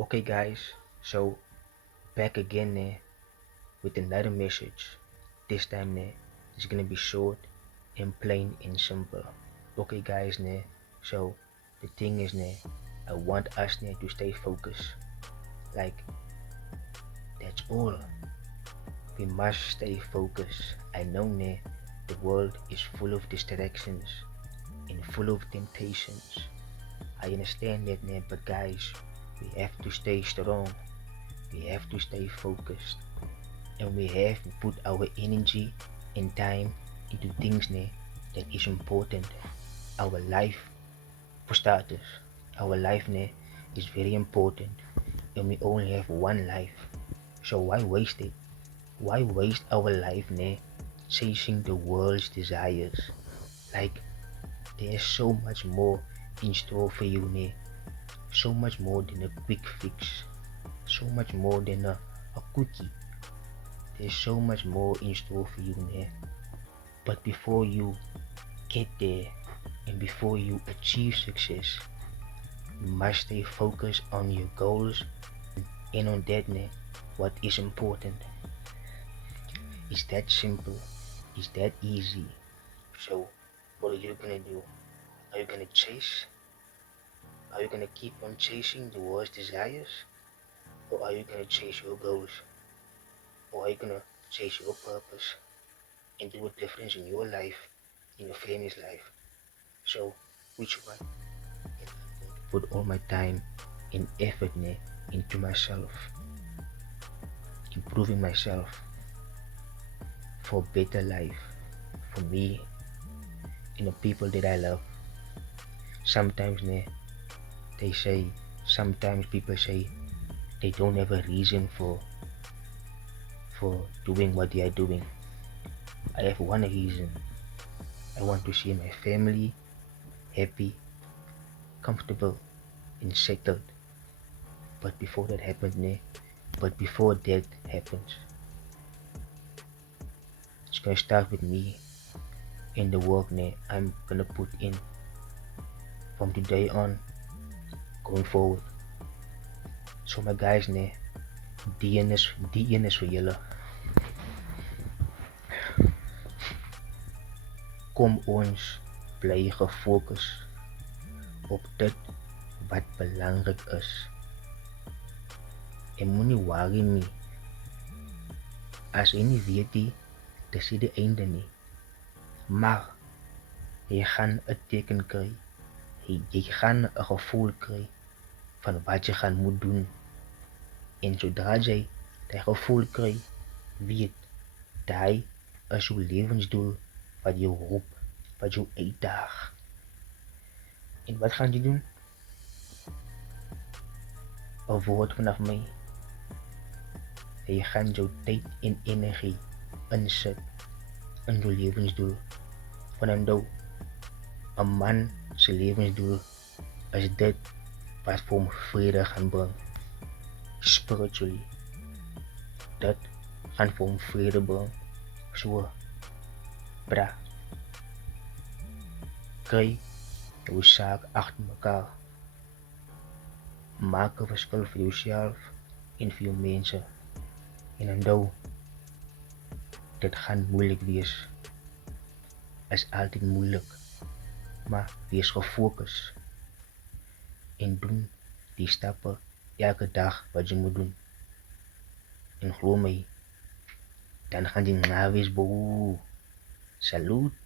Okay, guys, so back again with another message. This time it's gonna be short and plain and simple. Okay, guys, so the thing is I want us to stay focused. Like that's all. We must stay focused. I know the world is full of distractions and full of temptations. I understand that but guys, we have to stay strong. We have to stay focused. And we have to put our energy and time into things that is important. Our life, for starters, our life is very important, and we only have one life. So why waste it? Why waste our life chasing the world's desires? Like there's so much more in store for you so much more than a quick fix, so much more than a cookie. There's so much more in store for you But before you get there and before you achieve success, you must stay focused on your goals and on that what is important. It's that simple. It's that easy. So what are you gonna do? Are you gonna chase? Are you gonna keep on chasing the world's desires? Or are you gonna chase your goals? Or are you gonna chase your purpose and do a difference in your life, in your family's life? So which one? And I'm going to put all my time and effort into myself, improving myself for a better life, for me and the people that I love. Sometimes they say, sometimes people say they don't have a reason for doing what they are doing. I have one reason. I want to see my family happy, comfortable, and settled. But before that happens, but before that happens, it's gonna start with me and the work I'm gonna put in from today on going forward. So my guys die is vir julle. Kom ons bly gefokus op dit wat belangrik is. En moenie worry nie. As jy nie weet nie, dis nie die einde nie. Maar jy gaan 'n teken kry. Jy gaan 'n gevoel kry van wat jy gaan moet doen. En sodra jy die gevoel kry, weet daai is jou lewensdoel wat jou roep, wat jou uitdaag. En wat gaan jy doen? 'n Woord vanaf my. Jy gaan jou tyd en energie insit in jou lewensdoel. Want onthou, 'n man se lewensdoel is dit wat vir hom vrede gaan bring. Spiritually. Dit gaan vir hom vrede bring. So, bra, kry jou saak agter mekaar. Maak 'n verskil vir jouself en vir jou mense. En onthou, dit gaan moeilik wees. Is altyd moeilik. Maar wees gefokus en doen die stappe elke dag wat jy moet doen. En glo my, dan gaan jy na wees, bro. Salute.